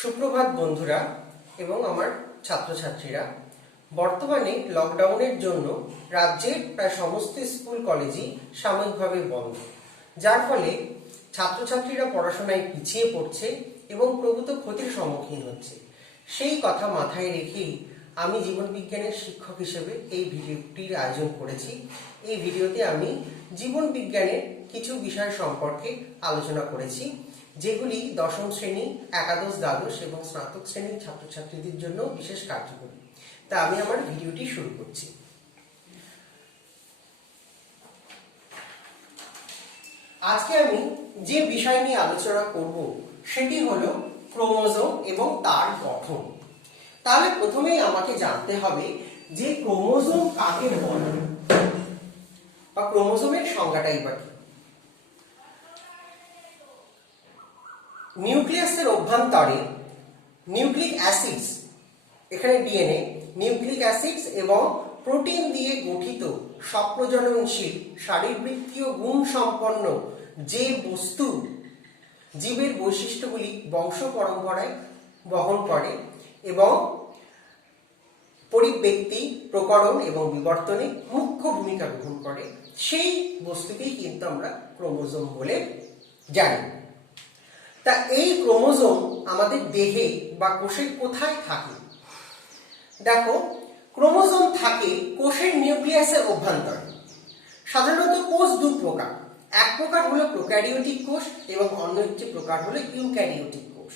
সুপ্রভাত বন্ধুরা এবং আমার ছাত্রছাত্রীরা। বর্তমানে লকডাউনের জন্য রাজ্যের প্রায় সমস্ত স্কুল কলেজই সাময়িকভাবে বন্ধ, যার ফলে ছাত্রছাত্রীরা পড়াশোনায় পিছিয়ে পড়ছে এবং প্রভূত ক্ষতির সম্মুখীন হচ্ছে। সেই কথা মাথায় রেখেই আমি জীবন বিজ্ঞানের শিক্ষক হিসেবে এই ভিডিওটির আয়োজন করেছি। এই ভিডিওতে আমি জীবন বিজ্ঞানের কিছু বিষয় সম্পর্কে আলোচনা করেছি, যেগুলি দশম শ্রেণী, একাদশ, দ্বাদশ এবং স্নাতক শ্রেণীর ছাত্রছাত্রীদের জন্য বিশেষ কার্যকরী। তা আমি আমার ভিডিওটি শুরু করছি। আজকে আমি যে বিষয় নিয়ে আলোচনা করব সেটি হলো ক্রোমোজোম এবং তার গঠন। তাহলে প্রথমেই আমাকে জানতে হবে যে ক্রোমোজোম কাকে বলে বা ক্রোমোজোমের সংজ্ঞাটাই বা কি। নিউক্লিয়াসের অভ্যন্তরে নিউক্লিক অ্যাসিডস, এখানে ডিএনএ, নিউক্লিক অ্যাসিডস এবং প্রোটিন দিয়ে গঠিত স্বপ্রজননশীল শারীরবৃত্তীয় গুণ সম্পন্ন যে বস্তু জীবের বৈশিষ্ট্যগুলি বংশ পরম্পরায় বহন করে এবং পরিব্যক্তি, প্রকরণ এবং বিবর্তনে মুখ্য ভূমিকা গ্রহণ করে, সেই বস্তুকেই কিন্তু আমরা ক্রোমোজোম বলে জানি। তা এই ক্রোমোজোম আমাদের দেহে বা কোষে কোথায় থাকে? দেখো, ক্রোমোজোম থাকে কোষের নিউক্লিয়াসের অভ্যন্তরে। সাধারণত কোষ দু প্রকার, এক প্রকার হলো প্রোক্যারিওটিক কোষ এবং অন্য একটি প্রকার হলো ইউক্যারিওটিক কোষ।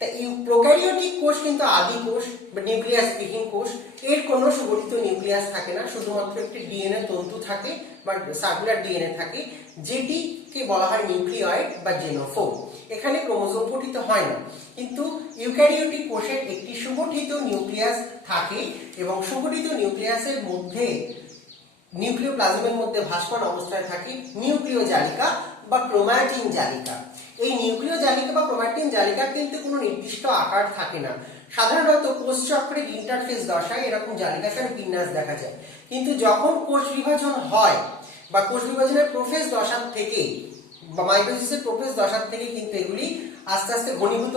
তা প্রোক্যারিওটিক কোষ কিন্তু আদি কোষ বা নিউক্লিয়াস বিহীন কোষ। এর কোনো সুগঠিত নিউক্লিয়াস থাকে না, শুধুমাত্র একটি ডিএনএ তন্তু থাকে বা সার্কুলার ডিএনএ থাকে, যেটিকে বলা হয় নিউক্লিয়েট বা জেনোফোর। এখানে ক্রোমোজোম গঠিত হয় না। কিন্তু ইউক্যারিওটিক কোষের একটি সুগঠিত নিউক্লিয়াস থাকে এবং সুগঠিত নিউক্লিয়াসের মধ্যে নিউক্লিওপ্লাজমের মধ্যে ভাসমান অবস্থায় থাকে নিউক্লিয় জালিকা বা ক্রোমাটিন জালিকা। এই নিউক্লিয় জালিকা বা ক্রোমাটিন জালিকার কিন্তু কোনো নির্দিষ্ট আকার থাকে না। সাধারণত কোষচক্রের ইন্টারফেস দশায় এরকম জালিকাকার বিন্যাস দেখা যায়। কিন্তু যখন কোষ বিভাজন হয় বা কোষ বিভাজনের প্রোফেজ দশার থেকে বা মাইটোসিসের প্রোফেজ দশার থেকে কিন্তু এগুলি আস্তে আস্তে ঘনীভূত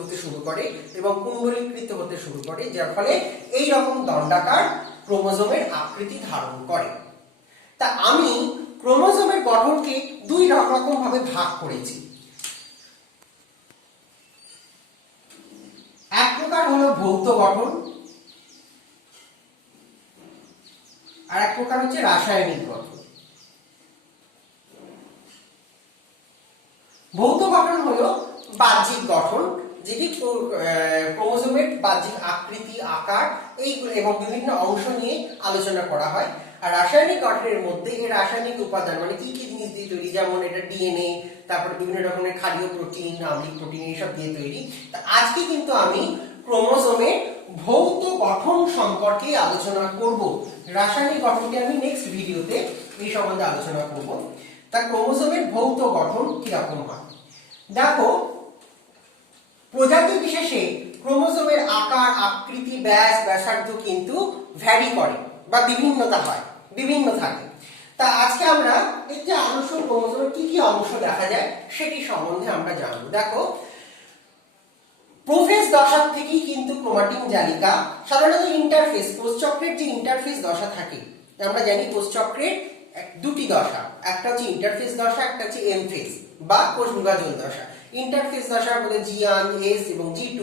হতে শুরু করে এবং কুণ্ডলীকৃত হতে শুরু করে, যার ফলে এই রকম দণ্ডাকার ক্রোমোজোমের আকৃতি ধারণ করে। তা আমি ক্রোমোজোমের গঠনকে দুই রকম ভাবে ভাগ করেছি। এক প্রকার হলো ভৌত গঠন, আর এক প্রকার হচ্ছে রাসায়নিক গঠন। ভৌত গঠন হলো বাহ্যিক গঠন, যেটি ক্রোমোজোমের বাহ্যিক আকৃতি, আকার এইগুলো এবং বিভিন্ন অংশ নিয়ে আলোচনা করা হয়। আর রাসায়নিক গঠনের মধ্যে এর রাসায়নিক উপাদান মানে কি কি জিনিস দিয়ে তৈরি, যেমন এটা ডিএনএ, তারপরে বিভিন্ন রকমের ক্ষারীয় প্রোটিন, আম্লিক প্রোটিন, এইসব দিয়ে তৈরি। তা আজকে কিন্তু আমি ক্রোমোজোমের ভৌত গঠন সম্পর্কে আলোচনা করব। রাসায়নিক গঠনকে আমি নেক্সট ভিডিওতে এই সম্বন্ধে আলোচনা করব। তা ক্রোমোজোমের ভৌত গঠন কিরকম হয় দেখো, প্রজাতি বিশেষে ক্রোমোজোমের আকার, আকৃতি, ব্যাস, ব্যাসার্ধ কিন্তু ভ্যারি করে বা বিভিন্নতা হয়, বিভিন্ন থাকে। তা আজকে আমরা একটি আদর্শ ক্রোমোজোমের কি কি অংশ দেখা যায় সেটি সম্বন্ধে আমরা জানবো। দেখো, প্রোফেজ দশার থেকেই কিন্তু ক্রোমাটিন জালিকা, সাধারণত ইন্টারফেস, কোষচক্রের যে ইন্টারফেস দশা থাকে, আমরা জানি কোষচক্রের দুটি দশা, একটা হচ্ছে ইন্টারফেস দশা, একটা হচ্ছে এম ফেজ বা কোষ বিভাজন দশা। ইন্টারফেস দশার মধ্যে G1, S এবং G2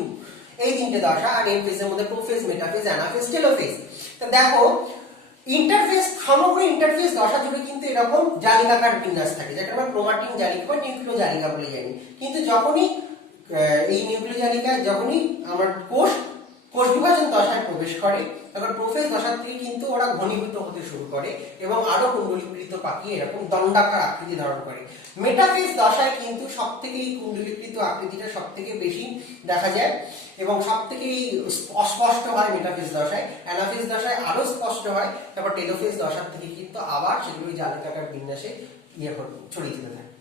এই তিনটে দশা, আর এম ফেজের মধ্যে প্রোফেজ, মেটাফেজ, অ্যানাফেজ, টেলোফেজ। তো দেখো, ইন্টারফেস, সমগ্র ইন্টারফেস দশা জুড়ে কিন্তু এরকম জালিকাকার বিন্যাস থাকে, যেটা আমরা ক্রোমাটিন জালিকা বা নিউক্লিয় জালিকা বলে জানি। কিন্তু যখনই এই নিউক্লিয় জালিকা যখনই আমার কোষ বিভাজন দশায় প্রবেশ করে, তখন প্রোফেজ দশা থেকে কিন্তু ওরা ঘনীভূত হতে শুরু করে এবং আরো কুণ্ডলীকৃত পাকিয়ে এরকম দণ্ডাকার আকৃতি ধারণ করে। মেটাফেজ দশায় কিন্তু সব থেকে এই কুণ্ডলীকৃত আকৃতিটা সব থেকে বেশি দেখা যায় এবং সব থেকে অস্পষ্ট হয় মেটাফেজ দশায়। অ্যানাফেজ দশায় আরো স্পষ্ট হয়। তারপর টেলোফেজ দশার থেকে কিন্তু আবার সেগুলো জালিকাকার বিন্যাসে ছড়িয়ে যেতে থাকে।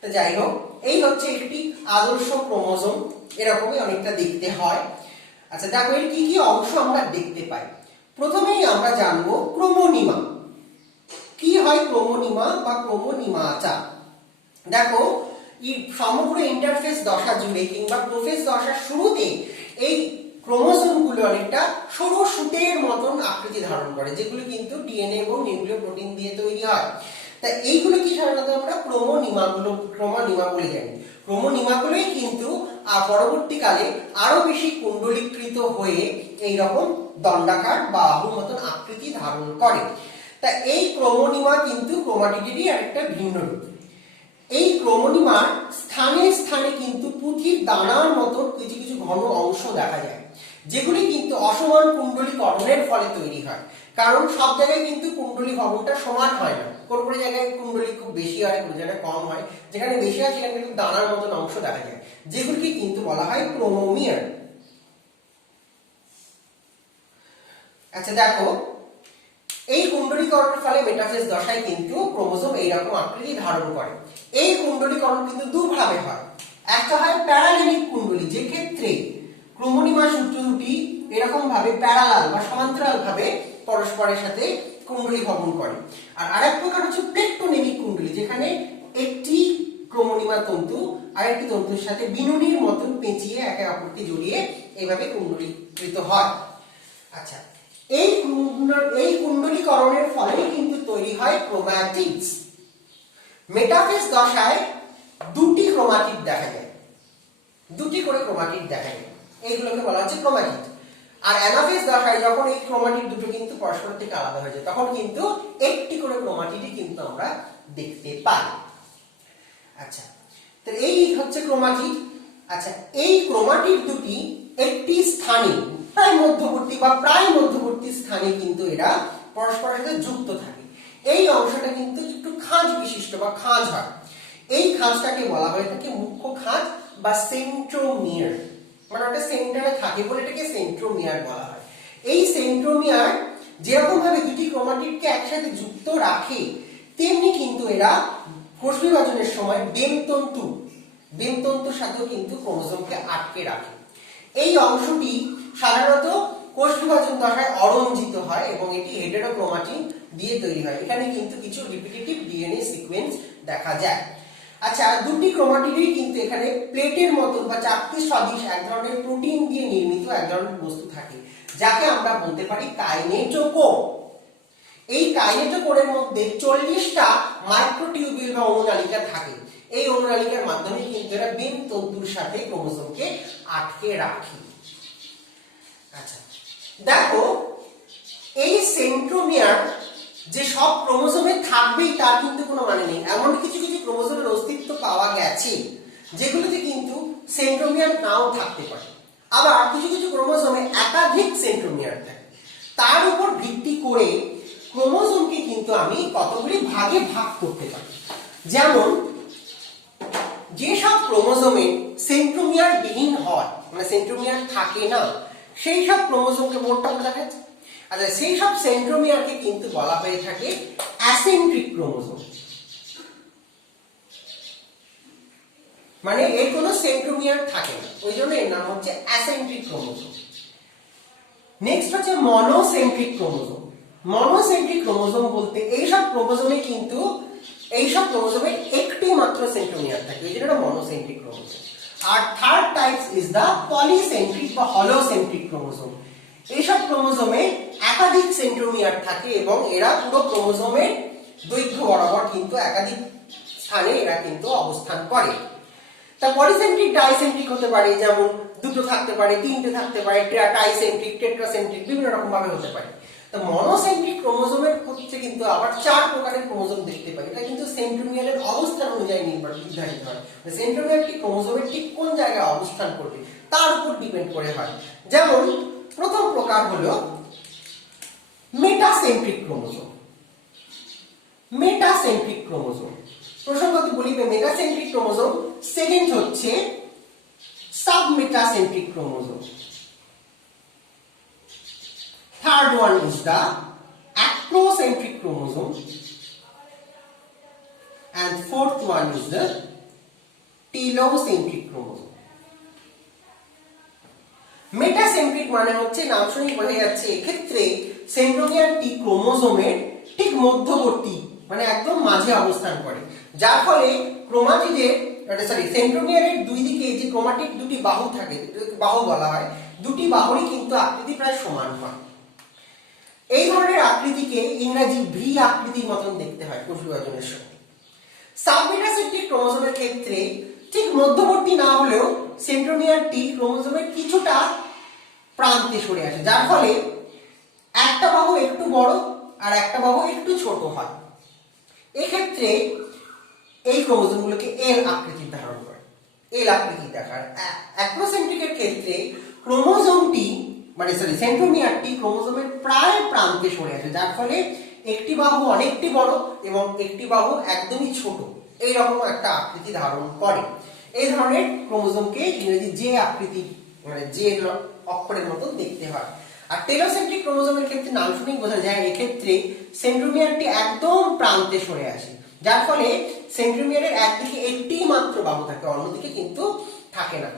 তো যাই হোক, এই হচ্ছে একটি আদর্শ ক্রোমোজোম, এরকমই অনেকটা দেখতে হয়। আচ্ছা দেখো, এর কি কি অংশ আমরা দেখতে পাই। প্রথমেই আমরা জানবো ক্রোমোনিমা। কি হয় ক্রোমোনিমা বা ক্রোমোনিমাটা? দেখো, সমগ্র ইন্টারফেস দশা জুড়ে কিংবা প্রোফেজ দশার শুরুতে এই ক্রোমোজোমগুলো অনেকটা সরু সুতের মতন আকৃতি ধারণ করে, যেগুলো কিন্তু ডিএনএ এবং নিউক্লিয় প্রোটিন দিয়ে তৈরি হয়। তা এইগুলো কি সাধারণত আমরা ক্রোমোনিমা বলে জানি। ক্রোমোনিমাগুলোই কিন্তু পরবর্তীকালে আরো বেশি কুণ্ডলীকৃত হয়ে এইরকম দণ্ডাকার বা বাহুর মতন আকৃতি ধারণ করে। তা এই ক্রোমোনিমা কিন্তু ক্রোমাটিডেরই আরেকটা ভিন্ন রূপ। এই ক্রোমোনিমার স্থানে স্থানে কিন্তু পুঁথির দানার মতো কিছু কিছু ঘন অংশ দেখা যায়, যেগুলি কিন্তু অসমান কুণ্ডলীকরণের ফলে তৈরি হয়। কারণ সব জায়গায় কিন্তু কুণ্ডলী ভবনটা সমান হয় না, কোন কোন জায়গায় কুণ্ডলী খুব বেশি হয়, কোন জায়গায় কম হয়। যেখানে বেশি হয় সেখানে কিন্তু দানার মতন অংশ দেখা যায়, যেগুলিকে কিন্তু বলা হয় ক্রোমোমিয়ার। আচ্ছা দেখো, এই কুণ্ডলীকরণের ফলে মেটাফেজ দশায় কিন্তু ক্রোমোজোম এইরকম আকৃতি ধারণ করে। এই কুণ্ডলীকরণ কিন্তু দুভাবে হয়। একটা হয় প্যারালিনিক কুণ্ডলী, যে ক্ষেত্রে ক্রোমোনিমা সূত্র দুটি এরকম ভাবে প্যারালাল বা সমান্তরাল ভাবে পরস্পরের সাথে কুণ্ডলী ভবন করে। আর আরেক প্রকার হচ্ছে প্লেকটোনিমিক কুণ্ডলী, যেখানে একটি ক্রোমোনিমা তন্তু আরেকটি তন্তুর সাথে বিনুনির মতন পেঁচিয়ে একে অপরকে জড়িয়ে এইভাবে কুণ্ডলীকৃত হয়। আচ্ছা, এই কুণ্ডলীকরণের ফলে কিন্তু তৈরি হয় ক্রোমাটিডস। মেটাফেজ দশায় দুটি ক্রোমাটিড দেখা যায়, দুটি করে ক্রোমাটিড দেখা যায়, এইগুলোকে বলা হচ্ছে ক্রোমাটিড। আর অ্যানাফেজ দশায় যখন এই ক্রোমাটিড দুটো কিন্তু পরস্পর থেকে আলাদা হয়ে যায়, তখন কিন্তু একটি করে ক্রোমাটিডই কিন্তু আমরা দেখতে পাই। আচ্ছা, তো এই হচ্ছে ক্রোমাটিড। আচ্ছা, এই ক্রোমাটিড দুটি একটি স্থানে প্রায় মধ্যবর্তী স্থানে কিন্তু এরা পরস্পরের সাথে যুক্ত থাকে। এই অংশটা কিন্তু একটু খাঁজ বিশিষ্ট বা খাঁজ হয়। এই খাঁজটাকে বলা হয়ে থাকে মুখ্য খাঁজ বা সেন্ট্রোমিয়ার, মানে ওটা সেন্টারে থাকে বলে এটাকে সেন্ট্রোমিয়ার বলা হয়। এই সেন্ট্রোমিয়ার যেরকম ভাবে দুটি ক্রোমাটিডকে একসাথে যুক্ত রাখে, তেমনি কিন্তু এরা কোষ বিভাজনের সময় বেমতন্তুর সাথেও কিন্তু ক্রোমোজোমকে আটকে রাখে। এই অংশটি সাধারণত কোষ বিভাজন দশায় অরঞ্জিত হয় এবং এটি হেটেরোক্রোমাটিন দিয়ে তৈরি হয়। এখানে কিন্তু কিছু রিপিটেটিভ ডিএনএ সিকোয়েন্স দেখা যায়। আচ্ছা, দুটি ক্রোমাটিডই কিন্তু এখানে প্লেটের মতন বা চাকতি সদৃশ এক ধরনের প্রোটিন দিয়ে নির্মিত এক ধরনের বস্তু থাকে, যাকে আমরা বলতে পারি কাইনেটোকোর। এই কাইনেটোকোরের মধ্যে 40টা মাইক্রোটিউবিউল বা অণুনালিকা থাকে। এই অণুনালিকার মাধ্যমে কিন্তু এরা বেমতন্তুর সাথে ক্রোমোজোমকে আটকে রাখে। আচ্ছা দেখো, এই সেন্ট্রোমিয়ার যে সব ক্রোমোজোমে থাকবেই তার কিন্তু কোনো মানে নেই। এমন কিছু কিছু ক্রোমোজোমের অস্তিত্ব পাওয়া গেছে যেগুলোতে কিন্তু সেন্ট্রোমিয়ার নাও থাকতে পারে। আবার কিছু কিছু ক্রোমোজোমে একাধিক সেন্ট্রোমিয়ার থাকে। তার উপর ভিত্তি করে ক্রোমোজোমকে কিন্তু আমি কতগুলি ভাগে ভাগ করতে পারি। যেমন যেসব ক্রোমোজোমে সেন্ট্রোমিয়ার বিহীন হয়, মানে সেন্ট্রোমিয়ার থাকে না, সেই সব ক্রোমোজোমকে বোর্ডটা দেখা যাচ্ছে। আচ্ছা, সেই সব সেন্ট্রোমিয়ারকে কিন্তু বলা হয়ে থাকে অ্যাসেন্ট্রিক ক্রোমোজোম, মানে এর কোনো সেন্ট্রোমিয়ার থাকে না, ওই জন্য এর নাম হচ্ছে অ্যাসেন্ট্রিক ক্রোমোজোম। নেক্সট হচ্ছে মনোসেন্ট্রিক ক্রোমোজোম। মনোসেন্ট্রিক ক্রোমোজোম বলতে এইসব ক্রোমোজোমে একটি মাত্র সেন্ট্রোমিয়ার থাকে, এই জন্য মনোসেন্ট্রিক ক্রোমোজোম। আর third type is the polycentric বা হলোসেন্ট্রিক ক্রোমোজোম। এইসব ক্রোমোজোমে একাধিক সেন্ট্রোমিয়ার থাকে এবং এরা পুরো ক্রোমোজোমের দৈর্ঘ্য বরাবর কিন্তু একাধিক স্থানে এরা কিন্তু অবস্থান করে। তা পলিসেন্ট্রিক ডাইসেন্ট্রিক হতে পারে, যেমন দুটো থাকতে পারে, তিনটে থাকতে পারে, ট্রাইসেন্ট্রিক, টেট্রাসেন্ট্রিক, বিভিন্ন রকম ভাবে হতে পারে। তো মনোসেন্ট্রিক ক্রোমোজোমের ক্ষেত্রে কিন্তু আবার 4 প্রকারের ক্রোমোজোম দেখতে পাই। এটা কিন্তু সেন্ট্রোমিয়ারের অবস্থান অনুযায়ী নির্ধারিত হয়। সেন্ট্রোমিয়ারটি ক্রোমোজোমের ঠিক কোন জায়গায় অবস্থান করবে তার উপর ডিপেন্ড করে হয়। যেমন প্রথম প্রকার হলো মেটাসেন্ট্রিক ক্রোমোজোম। মেটাসেন্ট্রিক ক্রোমোজোম প্রসঙ্গত বলি, মেটাসেন্ট্রিক ক্রোমোজোম। সেকেন্ড হচ্ছে submetacentric chromosome. Third one is the acrocentric chromosome, and fourth one is the telocentric chromosome. Metacentric মানে হচ্ছে নাম শুনেই বোঝা যাচ্ছে এক্ষেত্রে সেন্ট্রোমিয়ারটি ক্রোমোজোমের ঠিক মধ্যবর্তী, মানে একদম মাঝে অবস্থান করে, যার ফলে ক্রোমাটিডের সেন্ট্রোমিয়ারের দুই দিকে যে ক্রোমাটিড দুটি বাহু থাকে, বাহু বলা হয়, দুটি বাহুরই কিন্তু আকৃতি প্রায় সমান হয়। এই ধরনের আকৃতিকে ইংরেজি ভি আকৃতির মতন দেখতে হয় কোষ বিভাজনের সময়। সাবমেটাসেন্ট্রিক ক্রোমোজোমের ক্ষেত্রে ঠিক মধ্যবর্তী না হলেও সেন্ট্রোমিয়ারটি ক্রোমোজোমের কিছুটা প্রান্তে সরে আসে, যার ফলে একটা বাহু একটু বড় আর একটা বাহু একটু ছোট হয়। এক্ষেত্রে এই ক্রোমোজোমগুলোকে এল আকৃতির ধারণ করে, এল আকৃতি দেখার। অ্যাক্রোসেন্ট্রিকের ক্ষেত্রে ক্রোমোজোমটি সেন্ট্রোমিয়ারটি ক্রোমোজোমের প্রায় প্রান্তে সরে আসে, যার ফলে একটি বাহু অনেকটি বড় এবং একটি বাহু একদমই ছোট, এইরকম একটা আকৃতি ধারণ করে। এই ধরনের ক্রোমোজোমকে ইংরেজি জে আকৃতি জে অক্ষরের মতন দেখতে হয়। আর টেলোসেন্ট্রিক ক্রোমোজোমের ক্ষেত্রে নাম শুনেই বোঝা যায় এক্ষেত্রে সেন্ট্রোমিয়ারটি একদম প্রান্তে সরে আসে, যার ফলে সেন্ট্রোমিয়ারের একদিকে একটি মাত্র বাহু থাকে, অন্যদিকে কিন্তু থাকে না।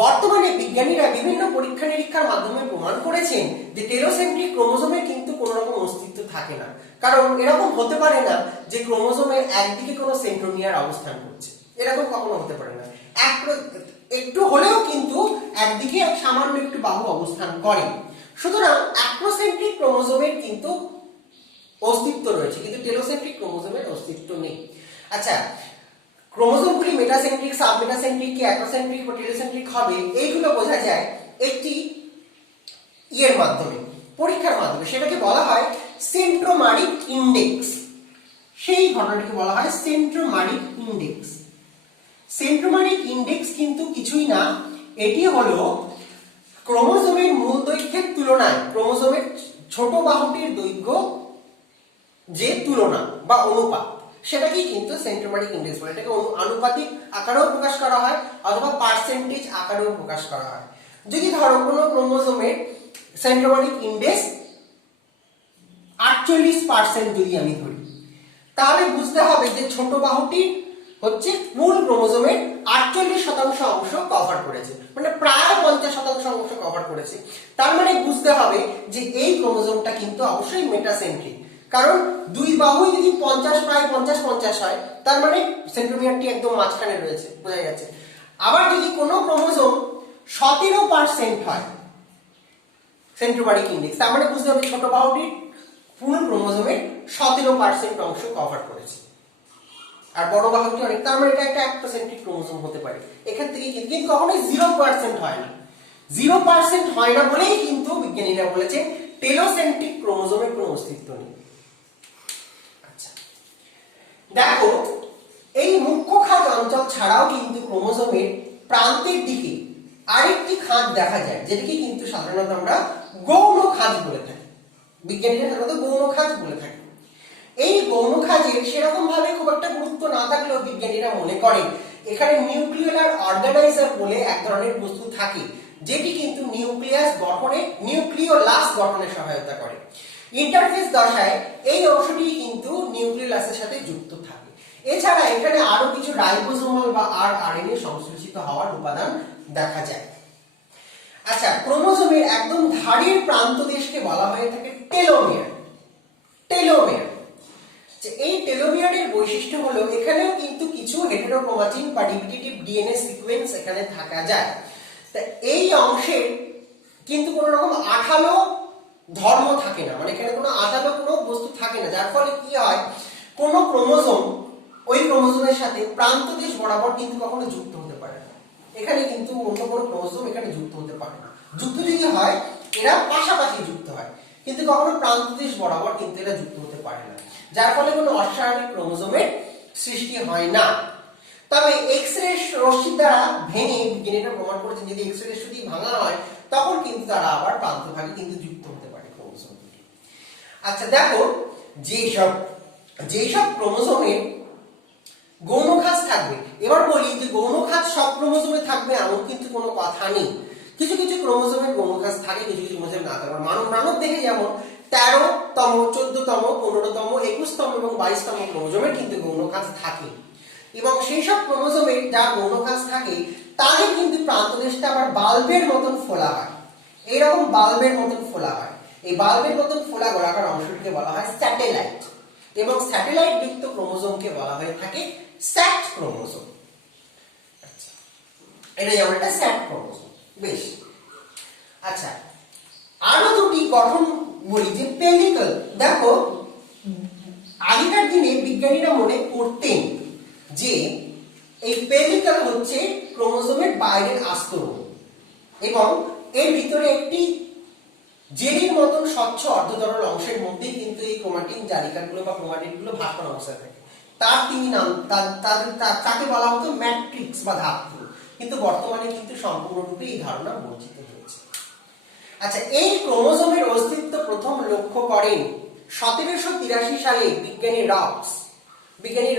বর্তমানে বিজ্ঞানীরা বিভিন্ন পরীক্ষা নিরীক্ষার মাধ্যমে প্রমাণ করেছেন যে টেলোসেন্ট্রিক ক্রোমোজোমের কিন্তু কোনো রকম অস্তিত্ব থাকে না, কারণ এরকম হতে পারে না যে ক্রোমোজোমের একদিকে কোনো সেন্ট্রোমিয়ার অবস্থান করছে, এরকম কখনো হতে পারে না। একটু হলেও কিন্তু একদিকে সামান্য একটু বাহু অবস্থান করে। সুতরাং অ্যাক্রোসেন্ট্রিক ক্রোমোজোমের কিন্তু অস্তিত্ব রয়েছে, কিন্তু টেলোসেন্ট্রিক ক্রোমোজোমের অস্তিত্ব নেই। আচ্ছা, ক্রোমোজোমগুলি মেটাসেন্ট্রিক, সাবমেটাসেন্ট্রিক কি অ্যাক্রোসেন্ট্রিক বা টেলোসেন্ট্রিক হবে, এইগুলো বোঝা যায় একটি মাধ্যমে, পরীক্ষার মাধ্যমে। সেটাকে বলা হয় সেন্ট্রোমারিক ইন্ডেক্স। সেই ঘটনাটিকে বলা হয় সেন্ট্রোমারিক ইন্ডেক্স। সেন্ট্রোমারিক ইন্ডেক্স কিন্তু কিছুই না, এটি হলো ক্রোমোজোমের মূল দৈর্ঘ্যের তুলনায় ক্রোমোজোমের ছোট বাহুটির দৈর্ঘ্য যে তুলনা বা অনুপাত, সেটাকেই কিন্তু সেন্ট্রোমারিক ইন্ডেক্স বলে। এটাকে আনুপাতিক আকারেও প্রকাশ করা হয় অথবা পার্সেন্টেজ আকারেও প্রকাশ করা হয়। যদি ধরো কোনো ক্রোমোজোমের সেন্ট্রোমারিক ইন্ডেক্স 48% যদি আমি ধরি, তাহলে বুঝতে হবে যে ছোট বাহুটি হচ্ছে মূল ক্রোমোজোমের 48% অংশ কভার করেছে, মানে প্রায় 50% অংশ কভার করেছে। তার মানে বুঝতে হবে যে এই ক্রোমোজোমটা কিন্তু অবশ্যই মেটাসেন্ট্রিক, কারণ দুই বাহুই যদি 50 প্রায় 50-50 হয়, তার মানে সেন্ট্রোমিয়ারটি একদম মাঝখানে রয়েছে, বোঝা যাচ্ছে। আবার যদি কোনো ক্রোমোজোম 17% হয় সেন্ট্রোমারিক ইন্ডেক্স, তার মানে বুঝতে হবে ছোট বাহুটি ফুল ক্রোমোজোমের 17% অংশ কভার করেছে, আর বড় বাহুটি অনেক, তার মানে এটা একটা অ্যাক্রোসেন্ট্রিক ক্রোমোজোম হতে পারে। এখান থেকে কিন্তু কখনোই 0% হয় না। 0% হয় না বলেই কিন্তু বিজ্ঞানীরা বলেছেন টেলোসেন্ট্রিক ক্রোমোজোমের কোনো অস্তিত্ব নেই। আচ্ছা, দেখো এই মুখ্য খাঁজ অঞ্চল ছাড়াও কিন্তু ক্রোমোজোমের প্রান্তের দিকে আরেকটি খাঁজ দেখা যায়, যেটাকে কিন্তু সাধারণত আমরা গৌণ খাঁজ বলে থাকি। বিজ্ঞানীরা সাধারণত গৌণ খাঁজ বলে থাকি। এই গৌণ খাঁজের সেরকম ভাবে খুব একটা গুরুত্ব না থাকলেও বিজ্ঞানীরা মনে করেন এখানে নিউক্লিয়ার অর্গানাইজার বলে এক ধরনের বস্তু থাকে, যেটি কিন্তু নিউক্লিয়াস গঠনে, নিউক্লিওলাস গঠনে সহায়তা করে। ইন্টারফেস দশায় এই অংশটি কিন্তু নিউক্লিওলাসের সাথে যুক্ত থাকে। এছাড়া এখানে আরো কিছু রাইবোজোমাল বা আরএনএ সংশ্লেষিত হওয়ার উপাদান দেখা যায়। আচ্ছা, ক্রোমোজোমের একদম ধারের প্রান্তদেশকে বলা হয়ে থাকে টেলোমিয়ার। টেলোমিয়ার, এই টেলোমিয়ারের বৈশিষ্ট্য হলো এখানেও কিন্তু কিছু হেটেরোক্রোমাটিন বা রিপিটিটিভ ডিএনএ সিকোয়েন্স এখানে থাকা যায়। তা এই অংশের কিন্তু কোনো রকম আঠালো ধর্ম থাকে না, মানে এখানে কোনো আঠালো কোনো বস্তু থাকে না, যার ফলে কি হয়, কোনো ক্রোমোজোম ওই ক্রোমোজোমের সাথে প্রান্তদেশ বরাবর কিন্তু কখনো যুক্ত হতে পারে না। এখানে কিন্তু অন্য কোনো ক্রোমোজোম এখানে যুক্ত হতে পারে না। যুক্ত যদি হয় এরা পাশাপাশি যুক্ত হয়, কিন্তু কখনো প্রান্তদেশ বরাবর কিন্তু এরা যুক্ত হতে পারে না, যার ফলে কোনো অস্বাভাবিক ক্রোমোজোমের সৃষ্টি হয় না। তবে এক্স-রে রশ্মির দ্বারা ভেঙে বিজ্ঞানীরা প্রমাণ করেছেন যদি এক্স-রে রশ্মি ভাঙা হয় তখন কিন্তু তারা আবার প্রান্তভাগে কিন্তু যুক্ত হতে পারে ক্রোমোজোমগুলি। আচ্ছা, দেখো যেসব ক্রোমোজোমের গৌণ খাঁজ থাকবে, এবার বলি যে গৌণ খাঁজ সব ক্রোমোজোমে থাকবে এমন কিন্তু কোনো কথা নেই। কিছু কিছু ক্রোমোজোমের গৌণ খাঁজ থাকে, কিছু কিছু ক্রোমোজোম না থাকে। মানব দেখে যেমন 13তম, 14তম, 15তম, 21তম এবং 22তম ক্রোমোজোমের কিন্তু গৌণ খাঁজ থাকে, এবং সেই সব ক্রোমোজোমের যা গৌণ খাঁজ থাকে তাদের কিন্তু প্রান্তদেশটা আবার বাল্বের মতন ফোলা হয়, এইরকম বাল্বের মতন ফোলা হয়। এই বাল্বের মতন ফোলা গোলাকার অংশটিকে বলা হয় স্যাটেলাইট, এবং স্যাটেলাইট যুক্ত ক্রোমোজোমকে বলা হয়ে থাকে স্যাট ক্রোমোজোম। এটা যেমন একটা স্যাট ক্রোমোজোম। বেশ, আচ্ছা আরো দুটি গঠন বলি যে পেলিকল। দেখো আগেকার দিনে বিজ্ঞানীরা মনে করতেন যে এই পেলিকল হচ্ছে ক্রোমোজোমের বাইরের আস্তরণ এবং এর ভিতরে একটি জেলির মতন স্বচ্ছ অর্ধতরল অংশের মধ্যে কিন্তু এই ক্রোমাটিন জালিকাগুলো বা ক্রোমাটিনগুলো ভাসমান অবস্থায় থাকে। তার তিনি নাম তাকে বলা হতো ম্যাট্রিক্স বা ধাত্র, কিন্তু বর্তমানে কিন্তু সম্পূর্ণরূপে এই ধারণা বর্জিত হয়েছে। আচ্ছা, এই ক্রোমোজোমের অস্তিত্ব প্রথম লক্ষ্য করেন 1783 সালে বিজ্ঞানী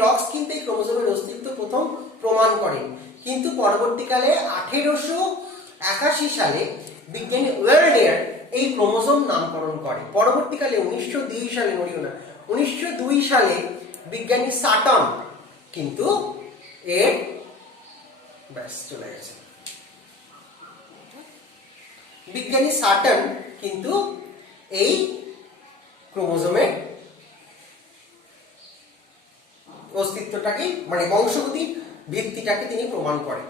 রক্স কিন্তু এই ক্রোমোজোমের অস্তিত্ব প্রথম প্রমাণ করেন, কিন্তু পরবর্তীকালে 1881 সালে বিজ্ঞানী ওয়ার্নিয়ার এই ক্রোমোজোম নামকরণ করে। পরবর্তীকালে 1902 সালে বিজ্ঞানী সাটন কিন্তু এর চলে গেছে বিজ্ঞানী সাটন কিন্তু এই ক্রোমোজোমের অস্তিত্বটাকে মানে বংশগতি ভিত্তিটাকে তিনি প্রমাণ করেন।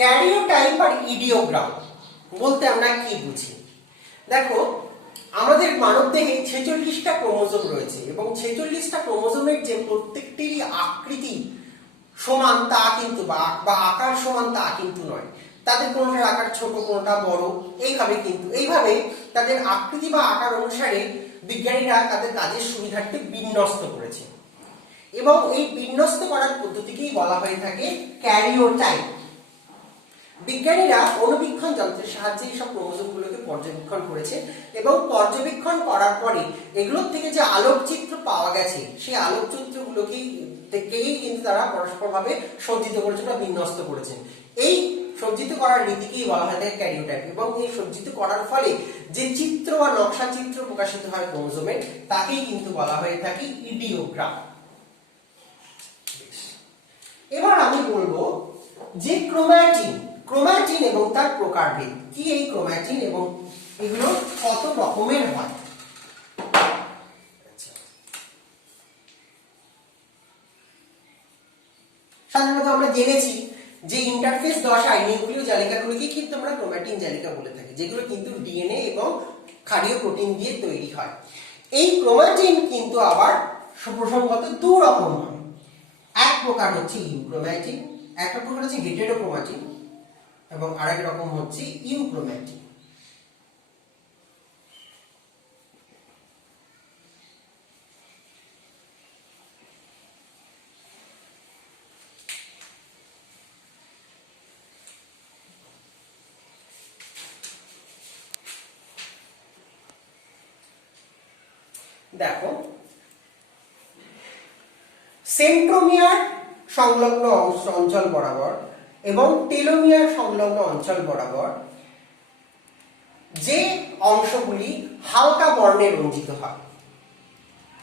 ক্যারিওটাইপ আর ইডিওগ্রাম বলতে আমরা কি বুঝি? দেখো আমাদের মানবদেহে 46টা ক্রোমোজোম রয়েছে এবং 46টা ক্রোমোজোমের যে প্রত্যেকটির আকৃতি সমান তা কিন্তু বা আকার সমান তা কিন্তু নয়। তাদের কোনোটার আকার ছোট, কোনোটা বড়, এইভাবে তাদের আকৃতি বা আকার অনুসারে বিজ্ঞানীরা তাদের কাজের সুবিধার্থে বিন্যস্ত করেছে এবং এই বিন্যস্ত করার পদ্ধতিকেই বলা হয়ে থাকে ক্যারিওটাইপ। বিজ্ঞানীরা অণুবীক্ষণ যন্ত্রের সাহায্যে এইসব ক্রোমোজোমগুলোকে পর্যবেক্ষণ করেছে এবং পর্যবেক্ষণ করার পরে এগুলোর থেকে যে আলোকচিত্র পাওয়া গেছে সেই আলোকচিত্রগুলোকেই কিন্তু তারা পরস্পরভাবে সজ্জিত করেছে বা বিন্যস্ত করেছেন। এই সজ্জিত করার রীতিকেই বলা হয় থাকে ক্যারিওটাইপ এবং এই সজ্জিত করার ফলে যে চিত্র বা নকশা চিত্র প্রকাশিত হয় ক্রোমোজোমের তাকেই কিন্তু বলা হয়ে থাকে ইডিওগ্রাম। এবার আমি বলবো যে ক্রোমাটিন এবং তার প্রকারভেদ কি, এই ক্রোমাটিন এবং এগুলো কত রকমের হয়। সাধারণত আমরা জেনেছি যে ইন্টারফেস দশায় নিউক্লিয় জালিকাগুলোকে কিন্তু আমরা ক্রোমাটিন জালিকা বলে থাকি, যেগুলো কিন্তু ডিএনএ এবং ক্ষারীয় প্রোটিন দিয়ে তৈরি হয়। এই ক্রোমাটিন কিন্তু আবার প্রসঙ্গত দু রকম হয়। এক প্রকার হচ্ছে ইউক্রোমাটিন, একটা প্রকার হচ্ছে হেটেরোক্রোমাটিন এবং আরেক রকম হচ্ছে ইউক্রোমাটিন। দেখো সেন্ট্রোমিয়ার সংলগ্ন অঞ্চল বরাবর এবং টেলোমিয়ার সংলগ্ন অঞ্চল বরাবর যে অংশগুলি হালকা বর্ণে রঞ্জিত হয়,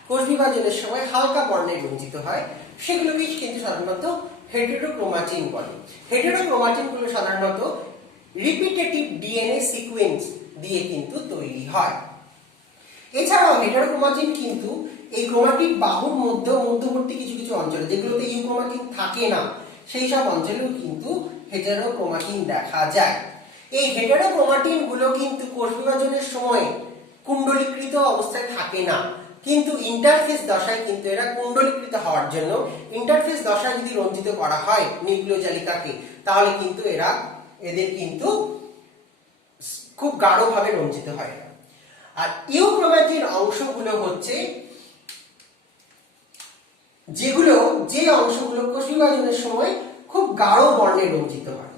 কোষ বিভাজনের সময় হালকা বর্ণে রঞ্জিত হয়, সেগুলোকে কিন্তু সাধারণত হেটেরোক্রোমাটিন বলে। হেটেরোক্রোমাটিন গুলো সাধারণত রিপিটেটিভ ডিএনএ সিকোয়েন্স দিয়ে কিন্তু তৈরি হয়। এছাড়াও হেটেরোক্রোমাটিন কিন্তু এই ক্রোমাটিড বাহুর মধ্যবর্তী কিছু কিছু অঞ্চলে যেগুলোতে ইউক্রোমাটিন থাকে না সেই সব অঞ্চলেও কিন্তু হেটেরোক্রোমাটিন দেখা যায়। এই হেটেরোক্রোমাটিন গুলো কিন্তু কোষ বিভাজনের সময় কুণ্ডলীকৃত অবস্থায় থাকে না, কিন্তু ইন্টারফেস দশায় কিন্তু এরা কুণ্ডলীকৃত হওয়ার জন্য ইন্টারফেস দশায় যদি রঞ্জিত করা হয় নিউক্লিয় জালিকাকে তাহলে কিন্তু এদের কিন্তু খুব গাঢ়ভাবে রঞ্জিত হয়। আর ইউক্রোমাটিন অংশগুলো হচ্ছে যে অংশগুলো কোষ বিভাজনের সময় খুব গাঢ় বর্ণে রঞ্জিত হয়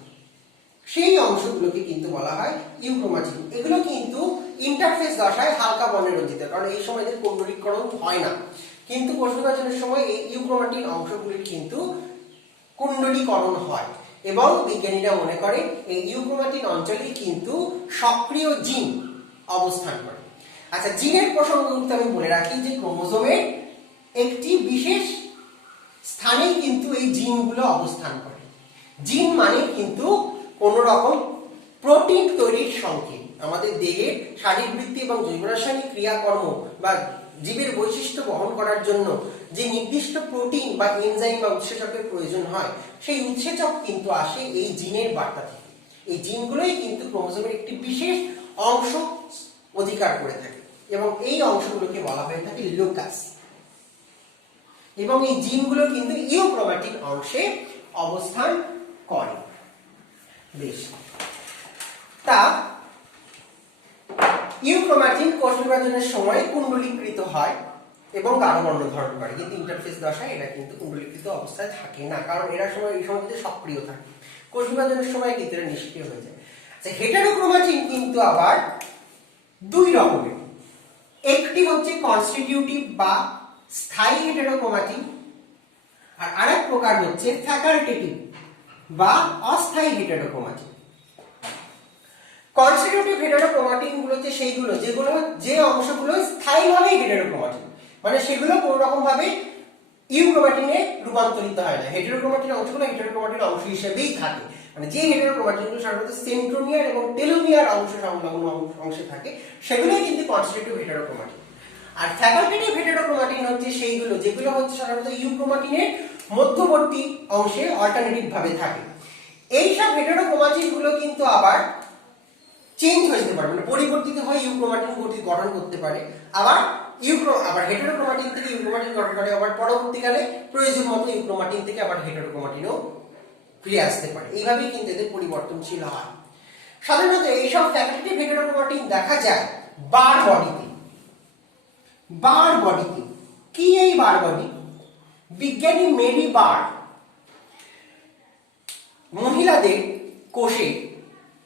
সেই অংশগুলোকে কিন্তু বলা হয় ইউক্রোমাটিন। এগুলো কিন্তু ইন্টারফেস দশায় হালকা বর্ণে রঞ্জিত, কারণ এই সময় এদের কুণ্ডলীকরণ হয় না, কিন্তু কোষ বিভাজনের সময় এই ইউক্রোমাটিন অংশগুলির কিন্তু কুণ্ডলীকরণ হয় এবং বিজ্ঞানীরা মনে করে এই ইউক্রোমাটিন অঞ্চলেই কিন্তু সক্রিয় জিন অবস্থান করে। আচ্ছা, জিনের প্রসঙ্গ কিন্তু আমি বলে রাখি যে ক্রোমোজোমের একটি বিশেষ স্থানেই কিন্তু এই জিনগুলো অবস্থান করে। জিন মানে কিন্তু কোন রকম প্রোটিন তৈরির সংকেত। আমাদের দেহের শারীরবৃত্তি এবং জৈব রাসায়নিক ক্রিয়াকর্ম বা জীবের বৈশিষ্ট্য বহন করার জন্য যে নির্দিষ্ট প্রোটিন বা এনজাইম বা উৎসেচকের প্রয়োজন হয়, সেই উৎসেচক কিন্তু আসে এই জিনের বার্তা থেকে। এই জিনগুলোই কিন্তু ক্রোমোজোমের একটি বিশেষ অংশ অধিকার করে থাকে এবং এই অংশগুলোকে বলা হয়ে থাকে লোকাস। এবং এই জিনগুলো কিন্তু ইউক্রোমাটিন অংশে অবস্থান করে। বেশ, তা ইউক্রোমাটিন কোষ বিভাজনের সময় কুণ্ডলীকৃত হয় এবং গাঢ়বর্ণ ধারণ করে। কিন্তু ইন্টারফেস দশায় এরা কিন্তু কুণ্ডলীকৃত অবস্থায় থাকে না, কারণ এরা এই সময় কিন্তু সক্রিয় থাকে। কোষ বিভাজনের সময় কিন্তু এরা নিষ্ক্রিয় হয়ে যায়। আচ্ছা, হেটারোক্রোমাটিন কিন্তু আবার দুই রকমের। একটি হচ্ছে কনস্টিটিউটিভ বা স্থায়ী হেটারোক্রোমাটিন, আর আরেক প্রকার হচ্ছে ফ্যাকাল্টেটিভ বা অস্থায়ী হেটারোক্রোমাটিন। কনস্টিটিউটিভ হেটারোক্রোমাটিন গুলো হচ্ছে সেইগুলো যে অংশগুলো স্থায়ীভাবে হেটারোক্রোমাটিন, মানে সেগুলো কোনো রকম ভাবে ইউক্রোমাটিনে রূপান্তরিত হয় না। হেটারোক্রোমাটিন অংশগুলো হেটারোক্রোমাটিন অংশ হিসেবেই থাকে, মানে যে হেটারোক্রোমাটিনগুলো সাধারণত সেন্ট্রোমিয়ার এবং টেলোমিয়ার অংশ সংলগ্ন অংশে থাকে সেগুলোই কিন্তু কনস্টিটিউটিভ হেটারোক্রোমাটিন। আর ফ্যাকাল্টেটিভ হেটারোক্রোমাটিন হচ্ছে সেইগুলো যেগুলো হচ্ছে সাধারণত ইউক্রোমাটিনের মধ্যবর্তী অংশে অল্টারনেটিভ ভাবে থাকে। এই সব হেটারোক্রোমাটিন গুলো কিন্তু আবার চেঞ্জ হয়ে যেতে পারে, মানে পরিবর্তিত হয়ে ইউক্রোমাটিন গঠন করতে পারে। আবার হেটারোক্রোমাটিন থেকে ইউক্রোমাটিন গঠন করে, আবার পরবর্তীকালে প্রয়োজন মতো ইউক্রোমাটিন থেকে আবার হেটারোক্রোমাটিনও ফিরে আসতে পারে। এইভাবেই কিন্তু এদের পরিবর্তনশীল হয়। সাধারণত এইসব ফ্যাকাল্টেটিভ হেটারোক্রোমাটিন দেখা যায় বার বডিতে। বার বডিতে কি এই বার বডি? বিজ্ঞানী মেরি বার মহিলাদের কোষে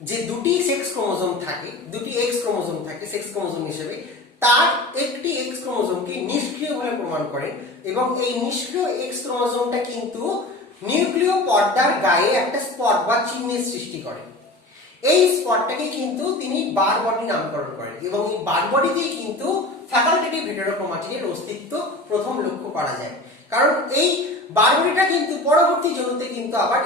যে দুটি সেক্স ক্রোমোজোম থাকে, দুটি এক্স ক্রোমোজোম থাকে সেক্স ক্রোমোজোম হিসেবে, তার একটি এক্স ক্রোমোজোমকে নিষ্ক্রিয় বলে প্রমাণ করেন এবং এই নিষ্ক্রিয় এক্স ক্রোমোজোমটা কিন্তু নিউক্লিয় পর্দার গায়ে একটা স্পট বা চিহ্নের সৃষ্টি করে। এই স্পটটাকে কিন্তু তিনি বার বডি নামকরণ করেন এবং এই বার বডিতেই কিন্তু ফ্যাকাল্টেটিভ হেটারোক্রোমাটিনের অস্তিত্ব প্রথম লক্ষ্য করা যায়। কারণ এই বার বডিটা কিন্তু পরবর্তী জন্মতে কিন্তু আবার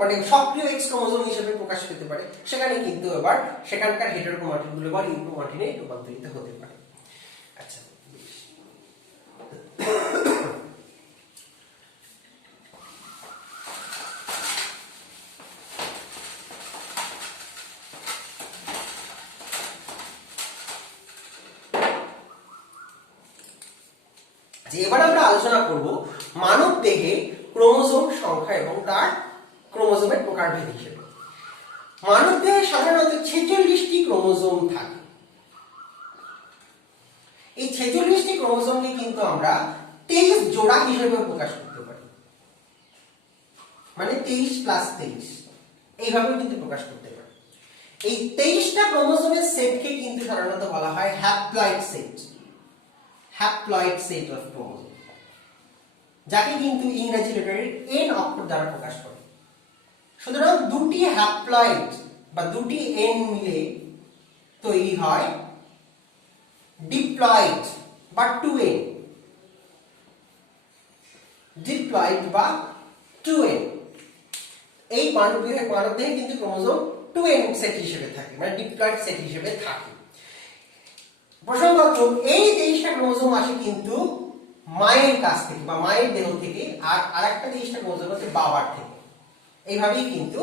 মানে সক্রিয় এক্স ক্রোমোজোম হিসেবে প্রকাশ পেতে পারে, সেখানে কিন্তু এবার সেখানকার হেটারোক্রোমাটিন গুলো আবার ইউক্রোমাটিনে রূপান্তরিত হতে পারে। আচ্ছা, এবার আমরা আলোচনা করব মানব দেহে ক্রোমোজোম সংখ্যা এবং তার ক্রোমোজোমের প্রকারভেদ হিসেবে। মানব দেহে সাধারণত 46টি ক্রোমোজোম থাকে। এই 46টি ক্রোমোজোমকে কিন্তু আমরা 23 জোড়া হিসেবে প্রকাশ করতে পারি, মানে 23 + 23 এইভাবে কিন্তু প্রকাশ করতে পারি। এই 23টা ক্রোমোজোমের সেটকে কিন্তু সাধারণত বলা হয় haploid set. Haploid set of chromosome, যাকে কিন্তু ইংরেজি লেটারের এন অক্ষর দ্বারা প্রকাশ করে। সুতরাং দুটি হ্যাপ্লয়েড বা দুটি এন মিলে তৈরি হয় ডিপ্লয়েড বা 2n। ডিপ্লয়েড বা 2n। এই মানবদেহে কিন্তু ক্রোমোজোম 2n সেট হিসেবে থাকে, মানে ডিপ্লয়েড সেট হিসেবে থাকে। প্রসঙ্গত এই 23টা ক্রোমোজোম আসে কিন্তু মায়ের কাছ থেকে বা মায়ের দেহ থেকে, আর আরেকটা 23টা ক্রোমোজোম হচ্ছে বাবার থেকে। এইভাবেই কিন্তু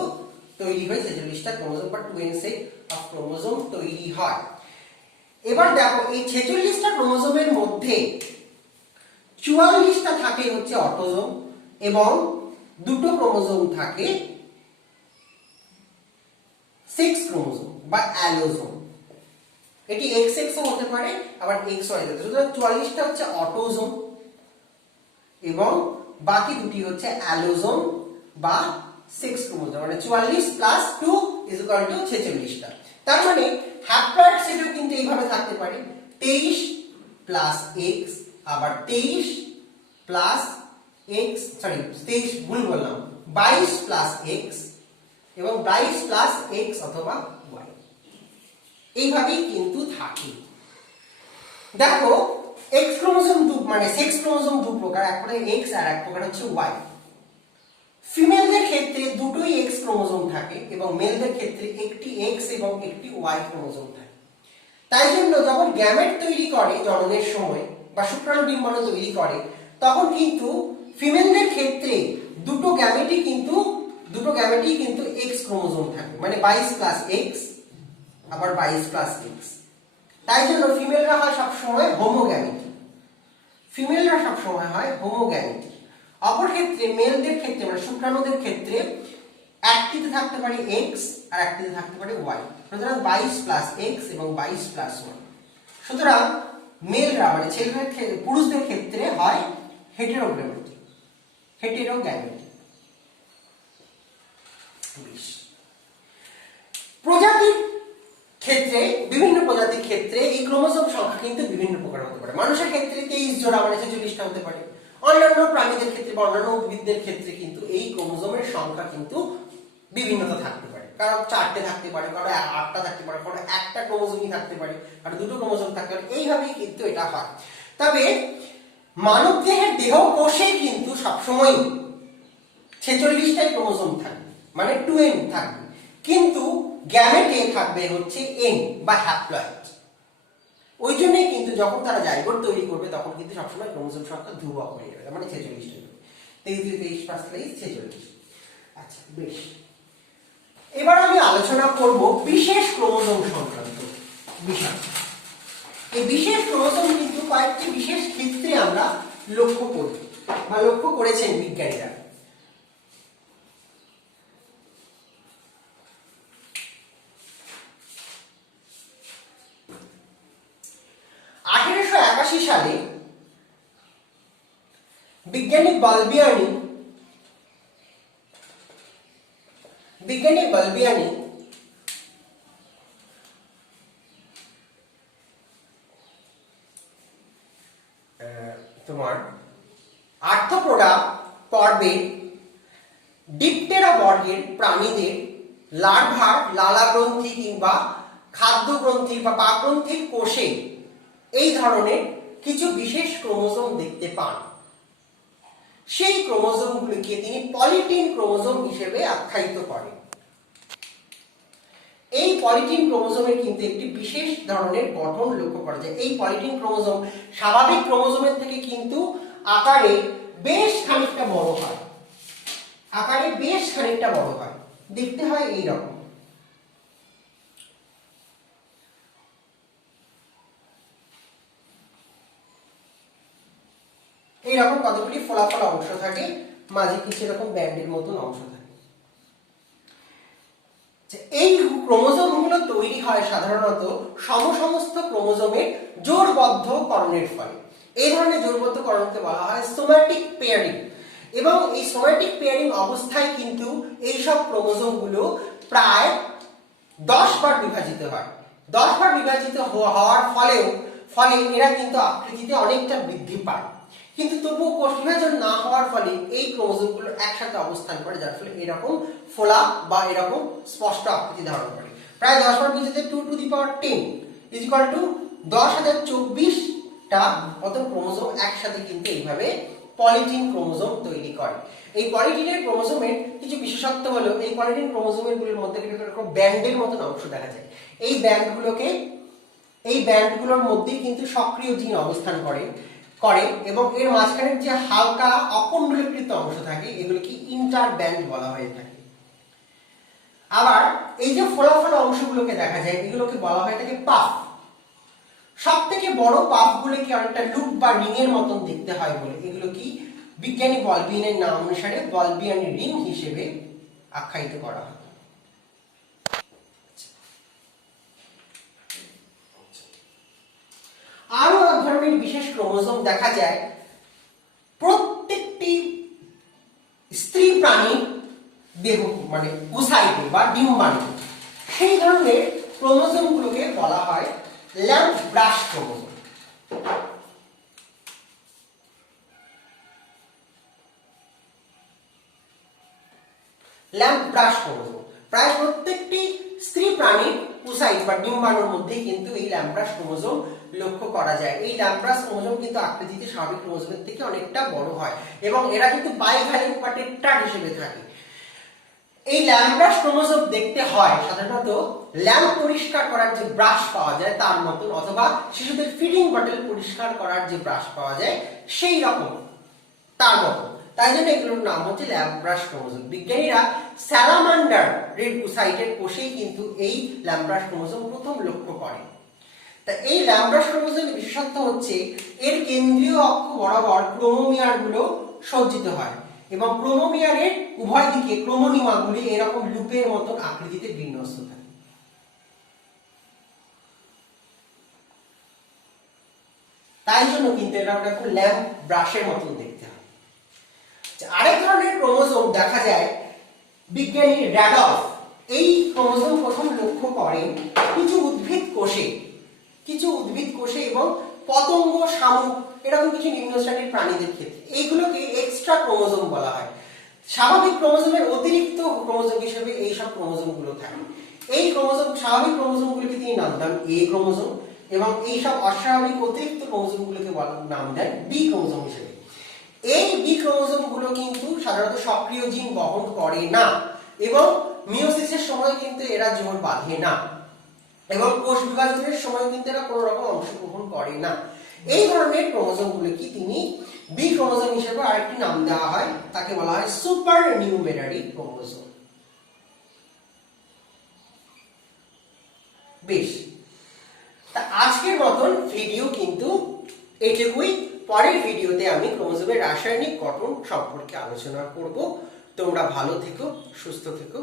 তৈরি হয় 46টা ক্রোমোজোম বা 2n সেট অফ ক্রোমোজোম তৈরি হয়। এবার দেখো এই 46টা ক্রোমোজোমের মধ্যে 44টা থাকে হচ্ছে অটোজোম এবং দুটো ক্রোমোজোম থাকে সেক্স ক্রোমোজোম বা অ্যালোজোম। এটি XX ও হতে পারে আবার XY হতে পারে। সুতরাং 44টা হচ্ছে অটোজোম এবং বাকি দুটি হচ্ছে অ্যালোজোম বা সেক্স ক্রোমোজোম, মানে 44 + 2 = 46টা। তার মানে হ্যাপ্লয়েড সেটও কিন্তু এইভাবে থাকতে পারে 23 + X আবার 23 প্লাস এক্স, সরি 23 ভুল বললাম, 22 প্লাস এক্স এবং 22 প্লাস এক্স অথবা ওয়াই, এইভাবেই কিন্তু থাকে। দেখো এক্স ক্রোমোজোম মানে সেক্স ক্রোমোজোম দু প্রকার, এক প্রকার এক্স আর এক প্রকার হচ্ছে ওয়াই। ফিমেলদের ক্ষেত্রে দুটোই এক্স ক্রোমোজোম থাকে এবং মেলদের ক্ষেত্রে একটি এক্স এবং একটি ওয়াই ক্রোমোজোম থাকে। তাই জন্য যখন গ্যামেট তৈরি করে জননের সময় বা শুক্রাণু ডিম্বাণু তৈরি করে, তখন কিন্তু ফিমেলদের ক্ষেত্রে দুটো গ্যামেটই কিন্তু এক্স ক্রোমোজোম থাকে, মানে 22 প্লাস এক্স আবার 22 প্লাস এক্স। তাই জন্য ফিমেলরা হয় সবসময় হোমোগ্যামেটিক, অপর ক্ষেত্রে মেলদের ক্ষেত্রে মানে শুক্রাণুদের ক্ষেত্রে একটিতে থাকতে পারে এক্স আর একটিতে থাকতে পারে ওয়াই। সুতরাং 22 প্লাস এক্স এবং 22 প্লাস ওয়াই। সুতরাং মেলরা মানে ছেলেদের পুরুষদের ক্ষেত্রে হয় হেটেরোগ্যামেটিক। প্রজাতির ক্ষেত্রে, বিভিন্ন প্রজাতির ক্ষেত্রে এই ক্রোমোজোম সংখ্যা কিন্তু বিভিন্ন প্রকার হতে পারে। মানুষের ক্ষেত্রে 23 জোড়া মানে 46টা হতে পারে। অন্যান্য প্রাণীদের ক্ষেত্রে বা অন্যান্য উদ্ভিদদের ক্ষেত্রে কিন্তু এই ক্রোমোজোমের সংখ্যা কিন্তু বিভিন্নতা থাকতে পারে। কারো 4টে থাকতে পারে, কারো 8টা থাকতে পারে, কারো একটা ক্রোমোজোমই থাকতে পারে, আর দুটো ক্রোমোজোম থাকতে পারে। এইভাবেই কিন্তু এটা হয়। তবে মানব দেহের দেহ কোষে কিন্তু সবসময় 46টাই ক্রোমোজোম থাকবে, মানে 2n থাকবে, কিন্তু গ্যামেটে থাকবে হচ্ছে n বা হ্যাপ্লয়েড। ওই জন্যই কিন্তু যখন তারা জাইগোট তৈরি করবে তখন কিন্তু সবসময় ক্রোমোজোম সংখ্যা ধ্রুবক হয়ে যাবে, মানে 46টা হবে। 23 প্লাস 46। আচ্ছা বেশ, এবার আমি আলোচনা করব বিশেষ ক্রোমোজোম সংক্রান্ত বিষয়। এই বিশেষ ক্রোমোজোম কিন্তু কয়েকটি বিশেষ ক্ষেত্রে আমরা লক্ষ্য করি বা লক্ষ্য করেছেন বিজ্ঞানীরা। সালে বিজ্ঞানী বালবিয়ানি তোমার আর্থ্রোপোডা পর্বে ডিপটেরা বর্গের প্রাণীদের লার্ভার লালা গ্রন্থি কিংবা খাদ্য গ্রন্থি বা পাকগ্রন্থির কোষে এই ধরনের কিছু বিশেষ ক্রোমোজোম দেখতে পান। সেই ক্রোমোজোমগুলিকে তিনি পলিটিন ক্রোমোজোম হিসেবে আখ্যায়িত করেন। এই পলিটিন ক্রোমোজোমের কিন্তু একটি বিশেষ ধরনের গঠন লক্ষ্য করা যায়। এই পলিটিন ক্রোমোজোম স্বাভাবিক ক্রোমোজোমের থেকে কিন্তু আকারে বেশ খানিকটা বড় হয়, দেখতে হয় এইরকম। এইরকম কতগুলি ফোলা ফোলা অংশ থাকে, মাঝে কিছু এরকম ব্যান্ডের মতন অংশ থাকে। এই ক্রোমোজোমগুলো তৈরি হয় সাধারণত সমস্ত ক্রোমোজোমের জোড়বদ্ধকরণের ফলে। এই ধরনের জোড়বদ্ধকরণকে বলা হয় সোম্যাটিক পেয়ারিং, এবং এই সোম্যাটিক পেয়ারিং অবস্থায় কিন্তু এই সব ক্রোমোজোমগুলো প্রায় 10 বার বিভাজিত হয়। 10 বার বিভাজিত হওয়ার ফলে এরা কিন্তু আকৃতিতে অনেকটা বৃদ্ধি পায়, কিন্তু তবুও কোষ বিভাজন না হওয়ার ফলে এই ক্রোমোজোমগুলো একসাথে অবস্থান করে, যার ফলে এরকম ফোলা বা এরকম স্পষ্ট আকৃতি ধারণ করে। প্রায় 10 বার বিভাজিত 2 to the power 10 is equal to 10,024টা মতো ক্রোমোজোম একসাথে কিন্তু এইভাবে পলিটিন ক্রোমোজোম তৈরি করে। এই পলিটিনের ক্রোমোজোমের কিছু বিশেষত্ব হলো, এই পলিটিন ক্রোমোজোমের গুলোর মধ্যে এরকম ব্যান্ডের মতন অংশ দেখা যায়। এই ব্যান্ডগুলোর মধ্যেই কিন্তু সক্রিয় জিন অবস্থান করে এবং এর মাঝখানের যে হালকা অকুণ্ডলীকৃত অংশ থাকে এগুলোকে ইন্টার ব্যান্ড বলা হয়ে থাকে। আবার এই যে ফোলা ফোলা অংশগুলোকে দেখা যায় এগুলোকে বলা হয়ে থাকে পাফ। সব থেকে বড় পাফগুলোকে অনেকটা লুপ বা রিং এর মতন দেখতে হয় বলে এগুলো কি বিজ্ঞানী বলবিয়ানের নাম অনুসারে বলবিয়ানি রিং হিসেবে আখ্যায়িত করা হয়। আরো এক ধরনের বিশেষ ক্রোমোজোম দেখা যায় প্রত্যেকটি স্ত্রী প্রাণীর দেহ মানে উসাইটে বা ডিম্বাণু। সেই ধরনের ক্রোমোজোমগুলোকে বলা হয় lamp brush chromosome. Lamp brush chromosome. প্রায় প্রত্যেকটি স্ত্রী প্রাণীর ওসাইট বা ডিম্বাণুর মধ্যে কিন্তু এই ল্যাম্প ব্রাশ ক্রোমোজোম লক্ষ্য করা যায়। এই ল্যাম্প ব্রাশ ক্রোমোজোম কিন্তু আকৃতিতে স্বাভাবিক ক্রোমোজোমের থেকে অনেকটা বড় হয় এবং এরা কিন্তু বাইভ্যালেন্ট বা টেট্রাড হিসেবে থাকে। এই ল্যাম্প ব্রাশ ক্রোমোজোম দেখতে হয় সাধারণত ল্যাম্প পরিষ্কার করার যে ব্রাশ পাওয়া যায় তার মতন, অথবা শিশুদের ফিডিং বটল পরিষ্কার করার যে ব্রাশ পাওয়া যায় সেই রকম তার মতো। তাই জন্য এগুলোর নাম হচ্ছে ল্যাম্প ব্রাশ ক্রোমোজোম। বিজ্ঞানীরা স্যালামান্ডার রেড ওসাইটের কোষেই কিন্তু এই ল্যাম্প ব্রাশ ক্রোমোজোম প্রথম লক্ষ্য করে। তা এই ল্যাম্প ব্রাশ ক্রোমোজোমের বিশেষত্ব হচ্ছে এর কেন্দ্রীয় অক্ষ বরাবর ক্রোমোমিয়ার গুলো সজ্জিত হয় এবং ক্রোমোমিয়ারের উভয় দিকে ক্রোমোনিমাগুলি এরকম লুপের মতন আকৃতিতে বিন্যস্ত থাকে। তাই জন্য কিন্তু এটা একটা ল্যাম্প ব্রাশের মতন দেখতে হয়। আরেক ধরনের ক্রোমোজোম দেখা যায় বিজ্ঞানী র্যাডলফ এই ক্রোমোজোম প্রথম লক্ষ্য করেন কিছু উদ্ভিদ কোষে এবং পতঙ্গ, শামুক এরকম কিছু নিম্ন শ্রেণীর প্রাণীদের ক্ষেত্রে। এইগুলোকে এক্সট্রা ক্রোমোজোম বলা হয়। স্বাভাবিক ক্রোমোজোমের অতিরিক্ত ক্রোমোজোম হিসেবে এইসব ক্রোমোজোমগুলো থাকে। এই স্বাভাবিক ক্রোমোজোমগুলোকে তিনি নাম দেন এ ক্রোমোজোম এবং এইসব অস্বাভাবিক অতিরিক্ত ক্রোমোজোমগুলোকে নাম দেন বি ক্রোমোজোম হিসেবে। এই বি ক্রোমোজোমগুলো কিন্তু সাধারণত সক্রিয় জিন বহন করে না এবং মিওসিসের সময় কিন্তু এরা জোড় বাঁধে না এবং কোষ বিভাজনের সময় কিন্তু এরা কোনো রকম অংশগ্রহণ করে না। এই ধরনের ক্রোমোজোমগুলোকে তিনি বি ক্রোমোজোম হিসেবে আরেকটি নাম দেওয়া হয়, তাকে বলা হয় সুপার নিউমেরারি ক্রোমোজোম। বেশ, তা আজকের মতন ভিডিও কিন্তু এইটুকুই। পরের ভিডিওতে আমি ক্রোমোজোমের রাসায়নিক গঠন সম্পর্কে আলোচনা করব। তোমরা ভালো থেকো, সুস্থ থেকো।